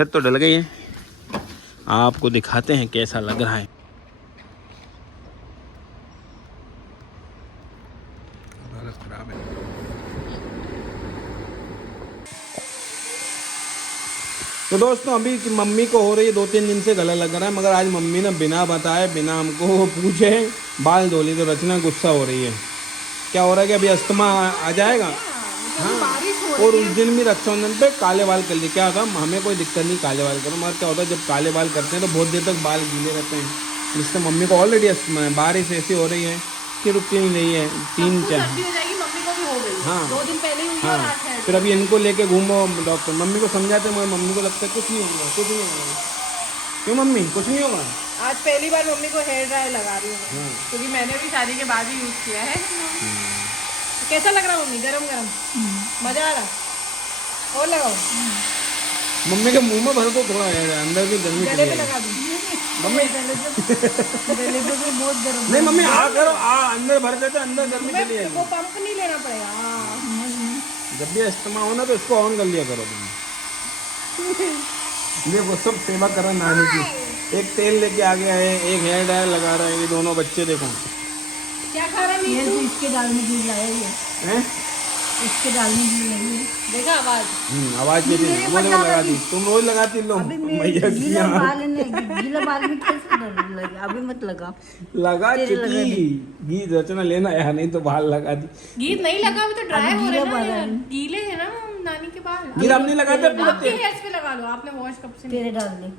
छत तो डल गई है, आपको दिखाते हैं कैसा लग रहा है। खराब है। तो दोस्तों अभी मम्मी को हो रही है 2-3 दिन से गला लग रहा है, मगर आज मम्मी ने बिना बताए बिना हमको पूछे बाल धो ली। तो रचना गुस्सा हो रही है। क्या हो रहा है कि अभी अस्थमा आ जाएगा। हाँ, और उस दिन भी रक्षाबंधन पे काले बाल कर लिए। क्या कहा, हमें कोई दिक्कत नहीं काले बाल करो, मगर क्या होता है जब काले बाल करते हैं तो बहुत देर तक बाल गीले रहते हैं, जिससे मम्मी को ऑलरेडी अस्थमा है। बारिश ऐसी हो रही है कि रुक नहीं रही है। 3-4 हाँ 2 दिन पहले हुई हाँ, फिर अभी इनको लेके घूमो डॉक्टर। मम्मी को समझाते मगर मम्मी को लगता है कुछ नहीं होगा, कुछ नहीं होगा। क्यों मम्मी, कुछ नहीं होगा। आज पहली बार मम्मी को हेयर ड्रायर लगा रही हूँ, क्योंकि मैंने भी शादी के बाद ही यूज किया है। कैसा लग रहा मम्मी? गरम गरम मजा आ रहा। और लगाओ। मम्मी के मुंह में भर को थोड़ा है, अंदर की गर्मी गले पे लगा दूँ मम्मी। गले पे भी बहुत गर्म। नहीं मम्मी आ करो, आ अंदर भर देते, अंदर गर्मी चली जाएगी। वो पंप नहीं लेना पड़ेगा। जब भी अस्थमा हो ना तो इसको ऑन कर लिया करो तुम। ये वो सब सेवा कर रहा नानी की। एक तेल लेके आ गया है, एक हेयर ड्रायर लगा रहा है। ये दोनों बच्चे देखो क्या खा रहा है। तो इसके दाल में घी लाया ये, हैं। इसके दाल में घी नहीं है। देखा आवाज? आवाज कैसी वो देखो लगा दी। तुम रोज लगाती लो भैया की गीला बाल नहीं, गीला बाल में कैसे डर लगे। अभी मत लगा, लगा चुकी। गीत रचना लेना यार, नहीं तो बाल लगा दी। गीत नहीं लगा, अभी तो ड्राई हो रहे हैं ना, गीले हैं ना नानी के बाल। गीत आप नहीं लगाते पूरा आपके हेयर्स पे लगा लो, आपने वॉश कब से? तेरे डाल दे,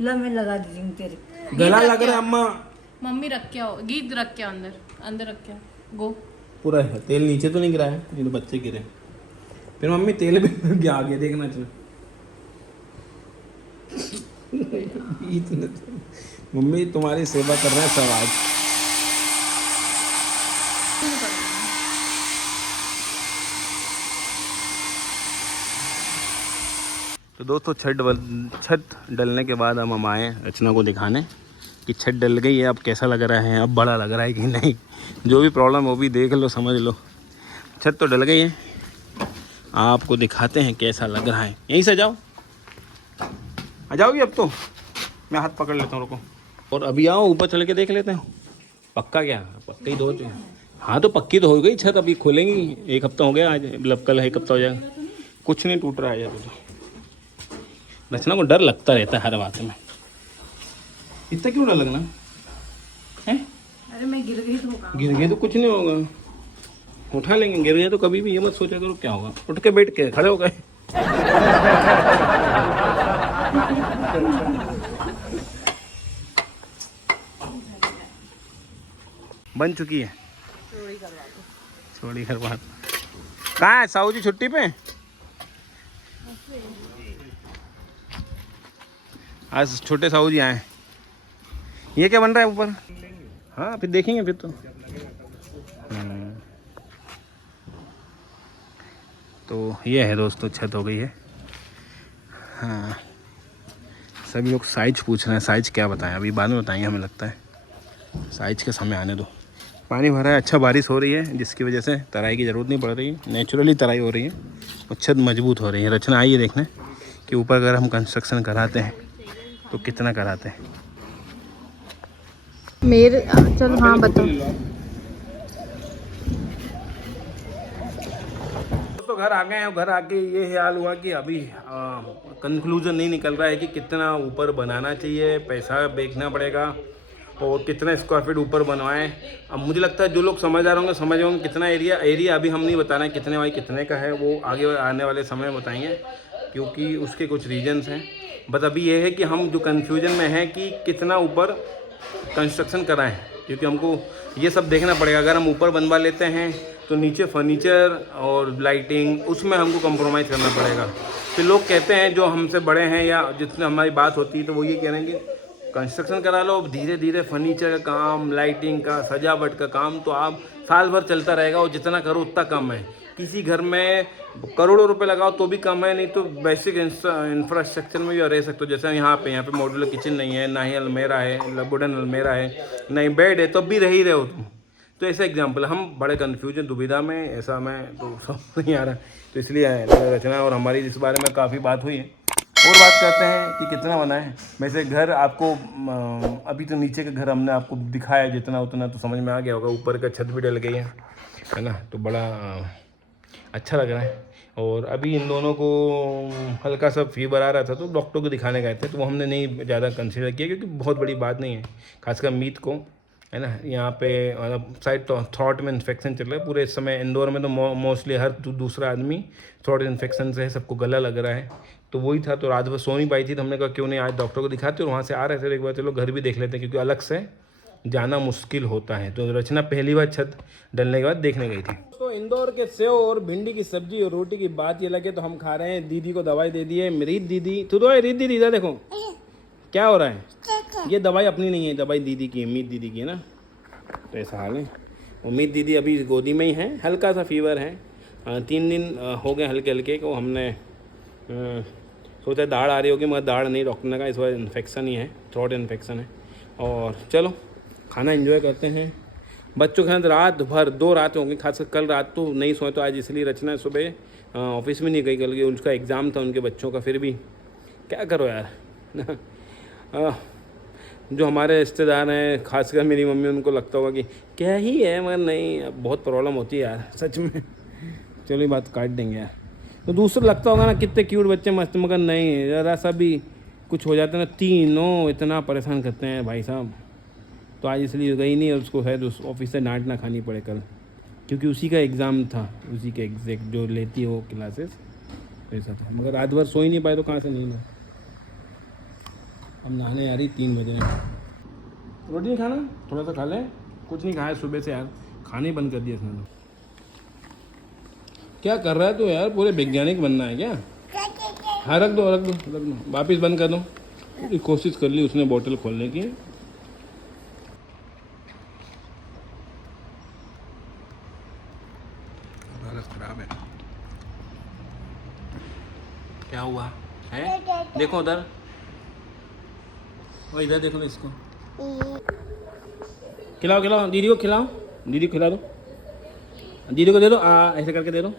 ला मैं लगा दी हूँ तेरे। गला लग रहा है अम्मा। मम्मी रख के आओ, गीत रख के अंदर अंदर रख के आओ। गो पूरा है तेल नीचे तो नहीं गिराया, ये तो बच्चे गिरे। फिर मम्मी तेल भी आगे देखना चाहिए। मम्मी तुम्हारी सेवा कर रहे हैं सब आज। तो दोस्तों छत डलने के बाद हम आए रचना को दिखाने कि छत डल गई है, अब कैसा लग रहा है, अब बड़ा लग रहा है कि नहीं। जो भी प्रॉब्लम वो भी देख लो, समझ लो। छत तो डल गई है, आपको दिखाते हैं कैसा लग रहा है। यहीं से जाओ, आ जाओगी अब तो। मैं हाथ पकड़ लेता हूँ, रुको। और अभी आओ ऊपर चल के देख लेते हैं पक्का क्या। पक्का ही धो। हाँ तो पक्की तो हो गई छत, अभी खोलेंगी। 1 हफ्ता हो गया आज, मतलब कल 1 हफ्ता हो जाएगा। कुछ नहीं टूट रहा है यार। रचना को डर लगता रहता है हर बात में। इतना क्यों डर लगना है? अरे मैं गिर गई तो गिर गए तो कुछ नहीं होगा, उठा लेंगे। गिर गए तो कभी भी ये मत सोचा करो क्या होगा। उठ के बैठ के खड़े हो गए। बन चुकी है, छोड़ी करवा दो। कहाँ है साहू जी? छुट्टी पे? आज छोटे साहू जी आए। ये क्या बन रहा है ऊपर? हाँ फिर देखेंगे फिर तो। तो ये है दोस्तों, छत हो गई है। हाँ सभी लोग साइज पूछ रहे हैं। साइज क्या बताएं, अभी बाद में बताएंगे। हमें लगता है साइज के समय आने दो। पानी भरा है, अच्छा बारिश हो रही है, जिसकी वजह से तराई की ज़रूरत नहीं पड़ रही है। नेचुरली तराई हो रही है और छत मजबूत हो रही है। रचना आई है देखने कि ऊपर अगर हम कंस्ट्रक्शन कराते हैं तो कितना कराते हैं। मेरे चल हाँ बताओ। तो घर आ गए हैं। घर आके ये हाल हुआ कि अभी कंक्लूजन नहीं निकल रहा है कि कितना ऊपर बनाना चाहिए। पैसा देखना पड़ेगा और कितना स्क्वायर फीट ऊपर बनवाएं। अब मुझे लगता है जो लोग समझदार होंगे समझ होंगे कितना एरिया अभी हम नहीं बताना है कितने बाई कितने का है, वो आगे आने वाले समय में बताएंगे, क्योंकि उसके कुछ रीजंस हैं। बस अभी ये है कि हम जो कन्फ्यूजन में है कि कितना ऊपर कंस्ट्रक्शन कराएं, क्योंकि हमको ये सब देखना पड़ेगा। अगर हम ऊपर बनवा लेते हैं तो नीचे फर्नीचर और लाइटिंग उसमें हमको कंप्रोमाइज़ करना पड़ेगा। फिर लोग कहते हैं जो हमसे बड़े हैं या जितने हमारी बात होती है तो वो ये कह रहे हैं कि कंस्ट्रक्शन करा लो, धीरे धीरे फर्नीचर का काम, लाइटिंग का, सजावट का काम तो आप साल भर चलता रहेगा और जितना करो उतना कम है। किसी घर में करोड़ों रुपए लगाओ तो भी कम है, नहीं तो बेसिक इंफ्रास्ट्रक्चर में भी रह सकते हो। जैसे यहाँ पे मॉड्यूलर किचन नहीं है, ना ही अलमेरा है, वुडन अलमेरा है, ना ही बेड है, तब भी रह ही रहे हो तुम। तो ऐसा एग्जाम्पल, हम बड़े कन्फ्यूजन दुविधा में, ऐसा मैं तो समझ नहीं आ रहा। तो इसलिए रचना और हमारी इस बारे में काफ़ी बात हुई है और बात करते हैं कि कितना बना है। वैसे घर आपको अभी तो नीचे का घर हमने आपको दिखाया जितना उतना तो समझ में आ गया होगा। ऊपर का छत भी डल गई है ना, तो बड़ा अच्छा लग रहा है। और अभी इन दोनों को हल्का सा फीवर आ रहा था तो डॉक्टर को दिखाने गए थे, तो वो हमने नहीं ज़्यादा कंसिडर किया क्योंकि बहुत बड़ी बात नहीं है। खासकर मीत को है ना, यहाँ पे शायद तो थ्रोट में इन्फेक्शन चल रहा है पूरे इस समय। इंदौर में तो मोस्टली हर दूसरा आदमी थ्रोट इन्फेक्शन से है, सबको गला लग रहा है। तो वही था, तो रात भर सो नहीं पाई थी, तो हमने कहा क्यों नहीं आज डॉक्टर को दिखाते। और वहाँ से आ रहे थे तो एक बार चलो घर भी देख लेते हैं, क्योंकि अलग से जाना मुश्किल होता है। तो रचना पहली बार छत डलने के बाद देखने गई थी। तो इंदौर के सेव और भिंडी की सब्जी और रोटी की बात ये लगे तो हम खा रहे हैं। दीदी को दवाई दे दी है, रीत दीदी तो रीत दीदी इधर देखो क्या हो रहा है। ये दवाई अपनी नहीं है, दवाई दीदी की है, मीत दीदी की है ना। तो ऐसा हाल है। उम्मीद दीदी अभी गोदी में ही है, हल्का सा फीवर है। 3 दिन हो गए हल्के हल्के को। हमने सोचा दाढ़ आ रही होगी, मगर दाढ़ नहीं, डॉक्टर ने कहा इस बार इन्फेक्शन ही है, थ्रोट इन्फेक्शन है। और चलो खाना एंजॉय करते हैं। बच्चों के साथ रात भर 2 रात होंगी, खासकर कल रात तो नहीं सोए, तो आज इसलिए रचना सुबह ऑफिस में नहीं गई, कल उसका एग्ज़ाम था उनके बच्चों का। फिर भी क्या करो यार जो हमारे रिश्तेदार हैं, खासकर मेरी मम्मी, उनको लगता होगा कि क्या ही है, मगर नहीं, अब बहुत प्रॉब्लम होती है यार सच में। चलो ये बात काट देंगे यार। तो दूसरा लगता होगा ना कितने क्यूट बच्चे मस्त, मगर नहीं, ज़रा सा भी कुछ हो जाता है ना, तीनों इतना परेशान करते हैं भाई साहब। तो आज इसलिए गई नहीं, और उसको शायद उस ऑफिस से डांट ना खानी पड़े कल, क्योंकि उसी का एग्ज़ाम था, उसी के एग्जैक्ट जो लेती है वो क्लासेस, ऐसा था। मगर रात भर सो ही नहीं पाए, तो कहाँ से नहीं ना। अब नहाने आ रही 3 बजे। रोटी नहीं खाना, थोड़ा सा खा लें। कुछ नहीं खाया सुबह से यार, खाने ही बंद कर दिया इसने। क्या कर रहा है तू यार, पूरे वैज्ञानिक बनना है क्या? हाँ रख दो रख दो रख दो, वापिस बंद कर दो। कोशिश कर ली उसने बोतल खोलने की। हालत खराब है। क्या हुआ है? देखो उधर, और इधर देखो ना इसको। खिलाओ खिलाओ दीदी को, खिलाओ दीदी को, खिला दो दीदी को, दे दो ऐसे करके दे दो।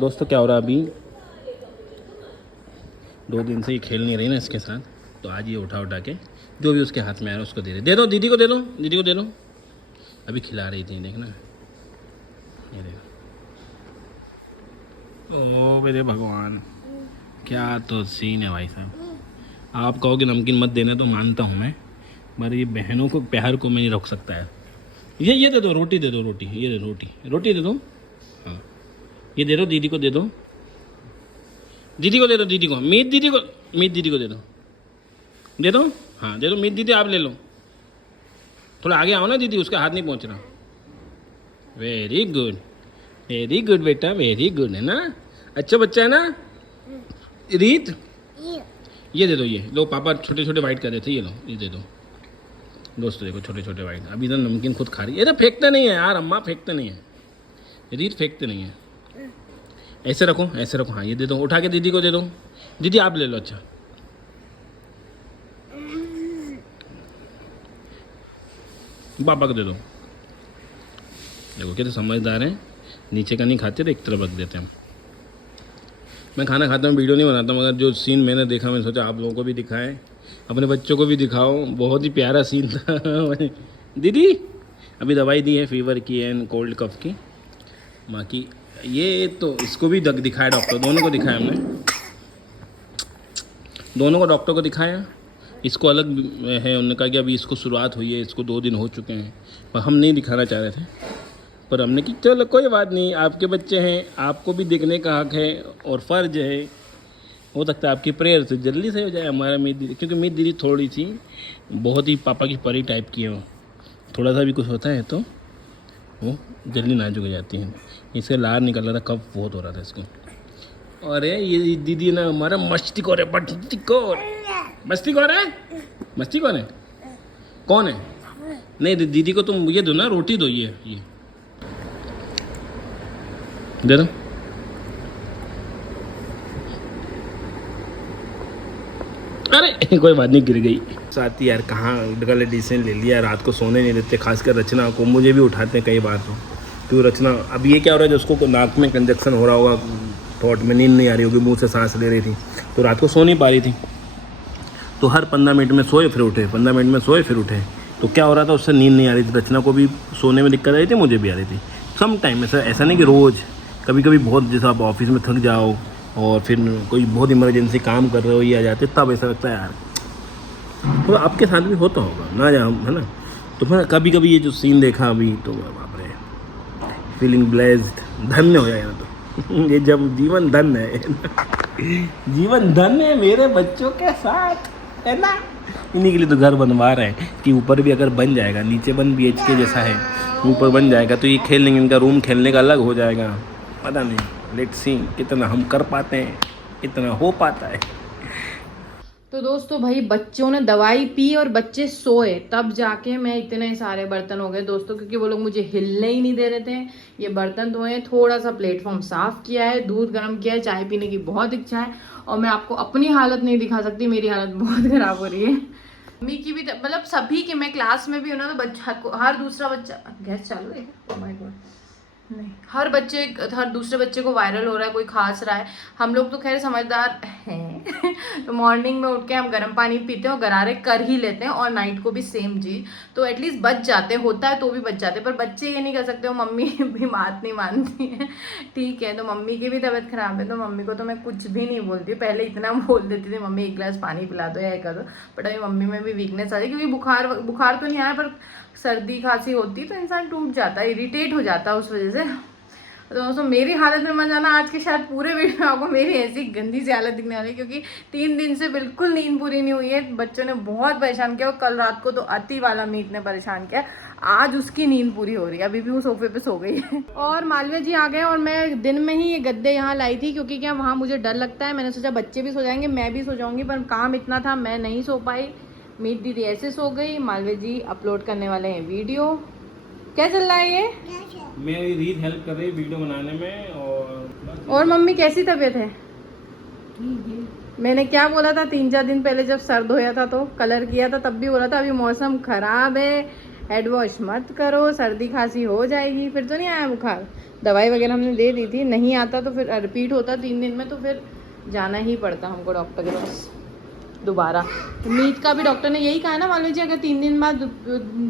दोस्तों क्या हो रहा है अभी, 2 दिन से ये खेल नहीं रही ना इसके साथ, तो आज ये उठा उठा के जो भी उसके हाथ में आ रहा है उसको दे दो। दीदी को दे दो, दीदी को दे दो। अभी खिला रही थी, देखना ये देखो। ओ मेरे भगवान, क्या तो सीन है भाई साहब। आप कहोगे नमकीन मत देना तो मानता हूँ मैं, पर ये बहनों को प्यार को मैं नहीं रोक सकता है। ये दे दो, रोटी दे दो, रोटी ये दे, रोटी दे दो। हाँ ये दे दो, दीदी को दे दो, दीदी को दे दो, दीदी को, मीत दीदी को, मीत दीदी को दे दो, दे दो। हाँ दे दो, मीत दीदी आप ले लो। थोड़ा आगे आओ ना दीदी, उसका हाथ नहीं पहुँच रहा। वेरी गुड बेटा, वेरी गुड है ना, अच्छा बच्चा है ना। रीत ये दे दो, ये लो, पापा छोटे छोटे वाइट कर देते, ये लो ये दे दो। दोस्तों देखो छोटे छोटे वाइट, अभी तो नमकीन खुद खा रही है। ये तो फेंकते नहीं है यार, अम्मा फेंकते नहीं है, रीत फेंकते नहीं है। ऐसे रखो, ऐसे रखो। हाँ ये दे दो, उठा के दीदी को दे दो। दीदी आप ले लो। अच्छा पापा को दे दो। देखो कितने समझदार हैं, नीचे का नहीं खाते तो एक तरफ रख देते हैं। मैं खाना खाता हूँ, वीडियो नहीं बनाता, मगर जो सीन मैंने देखा मैंने सोचा आप लोगों को भी दिखाएं, अपने बच्चों को भी दिखाओ। बहुत ही प्यारा सीन था। दीदी अभी दवाई दी है फीवर की एंड कोल्ड कफ की, बाकी ये तो इसको भी दिखाया डॉक्टर, दोनों को दिखाया हमने, दोनों को डॉक्टर को दिखाया। इसको अलग है, उन्होंने कहा कि अभी इसको शुरुआत हुई है, इसको 2 दिन हो चुके हैं, पर हम नहीं दिखाना चाह रहे थे। पर हमने कि चलो कोई बात नहीं, आपके बच्चे हैं, आपको भी देखने का हक है और फ़र्ज है। हो सकता है आपकी प्रेयर से जल्दी से हो जाए हमारा मीत दीदी, क्योंकि मीत दीदी थोड़ी सी बहुत ही पापा की परी टाइप की है। वो थोड़ा सा भी कुछ होता है तो वो जल्दी नाजुक हो जाती है। इससे लार निकल रहा था, कफ बहुत हो रहा था इसको। अरे ये दीदी ना हमारा मस्ती को रहे, मस्ती कौन है? मस्ती कौन है? कौन है? नहीं दीदी को तुम ये दो ना, रोटी दो, ये दे दो। अरे कोई बात नहीं, गिर गई। साथ ही यार कहाँ गलत डिसीजन ले लिया, रात को सोने नहीं देते, खासकर रचना को, मुझे भी उठाते हैं कई बार। तो क्यों रचना, अब ये क्या हो रहा है, जो उसको नाक में कंजक्शन हो रहा होगा, थॉट में नींद नहीं आ रही होगी, मुंह से सांस ले रही थी, तो रात को सो नहीं पा रही थी, तो हर 15 मिनट में सोए फिर उठे, 15 मिनट में सोए फिर उठे। तो क्या हो रहा था, उससे नींद नहीं आ रही थी, रचना को भी सोने में दिक्कत आ रही थी, मुझे भी आ रही थी। सम टाइम ऐसा नहीं कि रोज़, कभी कभी बहुत, जैसे आप ऑफिस में थक जाओ और फिर कोई बहुत इमरजेंसी काम कर रहे हो, ये आ जाते, तब ऐसा लगता है यार। तो आपके साथ भी होता होगा ना, जहाँ है ना। तो मैं कभी कभी ये जो सीन देखा अभी, तो बाप रे, फीलिंग ब्लेस्ड, धन्य हो जाएगा। तो ये जब जीवन धन्य है जीवन धन्य है मेरे बच्चों के साथ, है ना। इन्हीं के लिए तो घर बनवा रहे हैं कि ऊपर भी अगर बन जाएगा, नीचे बन BHK जैसा है, ऊपर बन जाएगा तो ये खेल लेंगे, इनका रूम खेलने का अलग हो जाएगा। पता नहीं, लेट्स सी कितना हम कर पाते हैं, कितना हो पाता है। तो दोस्तों भाई बच्चों ने दवाई पी और बच्चे सोए, तब जाके मैं इतने सारे बर्तन हो गए दोस्तों, क्योंकि वो लोग मुझे हिलने ही नहीं दे रहे थे। ये बर्तन धोए, थोड़ा सा प्लेटफॉर्म साफ किया है, दूध गर्म किया है, चाय पीने की बहुत इच्छा है। और मैं आपको अपनी हालत नहीं दिखा सकती, मेरी हालत बहुत खराब हो रही है। मम्मी की भी, मतलब सभी की, मैं क्लास में भी हूँ ना, तो बच्चा, हर दूसरा बच्चा, गैस चालू है, ओह माय गॉड, नहीं, हर दूसरे बच्चे को वायरल हो रहा है, कोई खास रहा है। हम लोग तो खैर समझदार हैं तो मॉर्निंग में उठ के हम गर्म पानी पीते हैं और गरारे कर ही लेते हैं, और नाइट को भी सेम चीज़, तो एटलीस्ट बच जाते, होता है तो भी बच जाते। पर बच्चे ये नहीं कर सकते, वो मम्मी भी बात नहीं मानती है, ठीक है। तो मम्मी की भी तबीयत खराब है, तो मम्मी को तो मैं कुछ भी नहीं बोलती। पहले इतना बोल देती थी, मम्मी 1 गिलास पानी पिला दो या ये कर दो, बट अभी मम्मी में भी वीकनेस आ रही, क्योंकि बुखार तो नहीं आया, पर सर्दी खांसी होती तो इंसान टूट जाता है, इरिटेट हो जाता है उस वजह से। तो दोस्तों मेरी हालत में मत जाना, आज के शायद पूरे वीडियो में आपको मेरी ऐसी गंदी सी हालत दिखने वाली है, क्योंकि 3 दिन से बिल्कुल नींद पूरी नहीं हुई है। बच्चों ने बहुत परेशान किया, और कल रात को तो अति वाला मीट ने परेशान किया, आज उसकी नींद पूरी हो रही है, अभी भी वो सोफे पे सो गई है। और मालविया जी आ गए, और मैं दिन में ही ये गद्दे यहाँ लाई थी, क्योंकि क्या वहाँ मुझे डर लगता है। मैंने सोचा बच्चे भी सो जाएंगे, मैं भी सो जाऊँगी, पर काम इतना था मैं नहीं सो पाई। मीत दीदी ऐसे सो गई, मालविया जी अपलोड करने वाले हैं वीडियो। क्या चल रहा है ये? मेरी रीत हेल्प कर रही है वीडियो बनाने में। और मम्मी कैसी तबीयत है? मैंने क्या बोला था 3-4 दिन पहले जब सर धोया था तो कलर किया था, तब भी बोला था अभी मौसम खराब है, हेड वॉश मत करो, सर्दी खांसी हो जाएगी। फिर तो नहीं आया बुखार? दवाई वगैरह हमने दे दी थी, नहीं आता तो फिर रिपीट होता 3 दिन में, तो फिर जाना ही पड़ता हमको डॉक्टर के पास दोबारा। मीत का भी डॉक्टर ने यही कहा है ना, मान लीजिए अगर 3 दिन बाद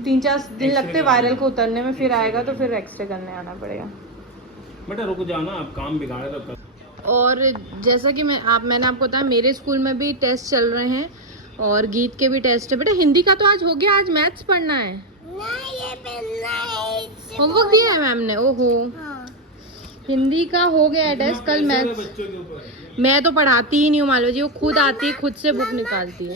3-4 दिन लगते वायरल को उतरने में, फिर आएगा तो फिर एक्सरे करने आना पड़ेगा। बेटा रुक जाओ ना, आप काम बिगाड़ रहे हो। और जैसा कि मैंने आपको बताया, मेरे स्कूल में भी टेस्ट चल रहे हैं, और गीत के भी टेस्ट है। बेटा हिंदी का तो आज हो गया, आज मैथ्स पढ़ना है। होमवर्क दिया है मैम ने? ओहो, हिंदी का हो गया टेस्ट, कल मैथ्स। मैं तो पढ़ाती ही नहीं हूँ मालूम जी, वो खुद आती है, खुद से बुक निकालती है।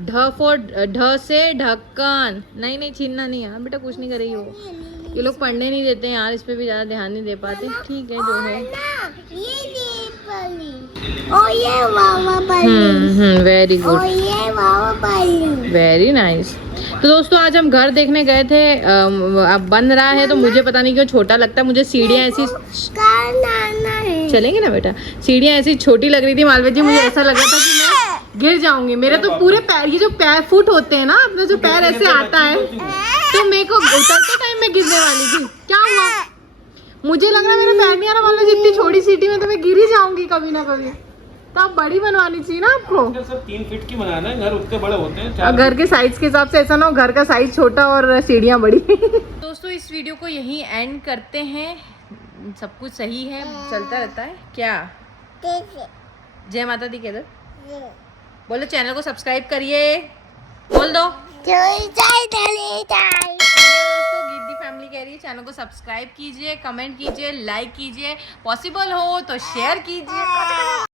ढ से ढक्कन, नहीं छीनना नहीं यार बेटा, कुछ नहीं करेगी वो। ये लोग पढ़ने नहीं देते हैं यार, इस पे भी ज्यादा ध्यान नहीं दे पाते। ठीक है जो है। Very good, very nice. तो दोस्तों आज हम घर देखने गए थे, अब बन रहा है तो मुझे पता नहीं क्यों छोटा लगता है। मुझे सीढ़ियाँ ऐसी, चलेंगे ना बेटा, सीढ़ियाँ ऐसी छोटी लग रही थी मालवीय जी, मुझे ऐसा लग रहा था कि मैं गिर जाऊंगी। मेरे तो पूरे पैर, ये जो पैर फुट होते हैं ना अपने, जो पैर ऐसे आता है, तो मेरे को उतरते टाइम में गिरने वाली थी। क्या हुआ? मुझे लग रहा है मेरा पैर नहीं आ रहा मालवीय जी, इतनी छोटी सीढ़ी में तो मैं गिर ही जाऊंगी कभी ना कभी। तो आप बड़ी बनवानी चाहिए ना आपको। सब 3 फीट की बनाना है, घर उतने बड़े होते हैं। और घर के साइज के हिसाब से ऐसा ना हो घर का साइज छोटा और सीढ़ियाँ बड़ी। दोस्तों इस वीडियो को यहीं एंड करते हैं, सब कुछ सही है, चलता रहता है। क्या जय माता दी कह दो, बोलो चैनल को सब्सक्राइब करिए, बोल दो। दोस्तों गीत दी फैमिली कह रही है चैनल को सब्सक्राइब कीजिए, कमेंट कीजिए, लाइक कीजिए, पॉसिबल हो तो शेयर कीजिए।